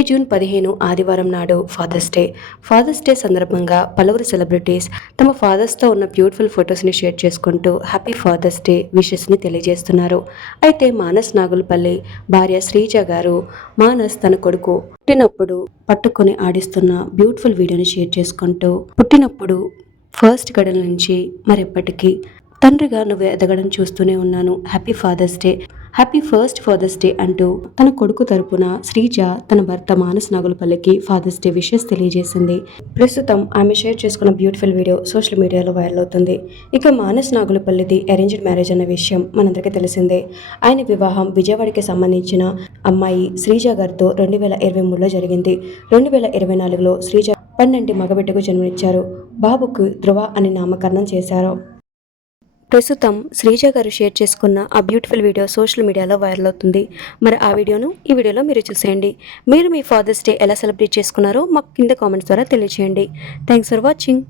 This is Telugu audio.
ఈ జూన్ పదిహేను ఆదివారం నాడు ఫాదర్స్ డే. ఫాదర్స్ డే సందర్భంగా పలువురు సెలబ్రిటీస్ తమ ఫాదర్స్తో ఉన్న బ్యూటిఫుల్ ఫొటోస్ని షేర్ చేసుకుంటూ హ్యాపీ ఫాదర్స్ డే విషెస్ని తెలియజేస్తున్నారు. అయితే మానస్ నాగులపల్లి భార్య శ్రీజ గారు మానస్ తన కొడుకు పుట్టినప్పుడు పట్టుకొని ఆడిస్తున్న బ్యూటిఫుల్ వీడియోని షేర్ చేసుకుంటూ పుట్టినప్పుడు ఫస్ట్ గడల నుంచి మరెప్పటికీ తండ్రిగా నువ్వు ఎదగడం చూస్తూనే ఉన్నాను. Happy fathers day. Happy first fathers day అంటూ తన కొడుకు తరపున శ్రీజ తన భర్త మానస్ నాగులపల్లికి ఫాదర్స్ డే విషెస్ తెలియజేసింది. ప్రస్తుతం ఆమె షేర్ చేసుకున్న బ్యూటిఫుల్ వీడియో సోషల్ మీడియాలో వైరల్ అవుతుంది. ఇక మానస్ నాగులపల్లిది అరేంజ్డ్ మ్యారేజ్ అన్న విషయం మనందరికీ తెలిసిందే. ఆయన వివాహం విజయవాడకి సంబంధించిన అమ్మాయి శ్రీజ గారితో రెండు వేల ఇరవై మూడులో జరిగింది. రెండు వేల ఇరవై నాలుగులో శ్రీజ పన్నెండు మగబిడ్డకు జన్మనిచ్చారు. బాబుకు ధ్రువ అని నామకరణం చేశారు. ప్రస్తుతం శ్రీజ గారు షేర్ చేసుకున్న ఆ బ్యూటిఫుల్ వీడియో సోషల్ మీడియాలో వైరల్ అవుతుంది. మరి ఆ వీడియోను ఈ వీడియోలో మీరు చూసేయండి. మీరు మీ ఫాదర్స్ డే ఎలా సెలబ్రేట్ చేసుకున్నారో మాకు కింద కామెంట్స్ ద్వారా తెలియజేయండి థ్యాంక్స్ ఫర్ వాచింగ్.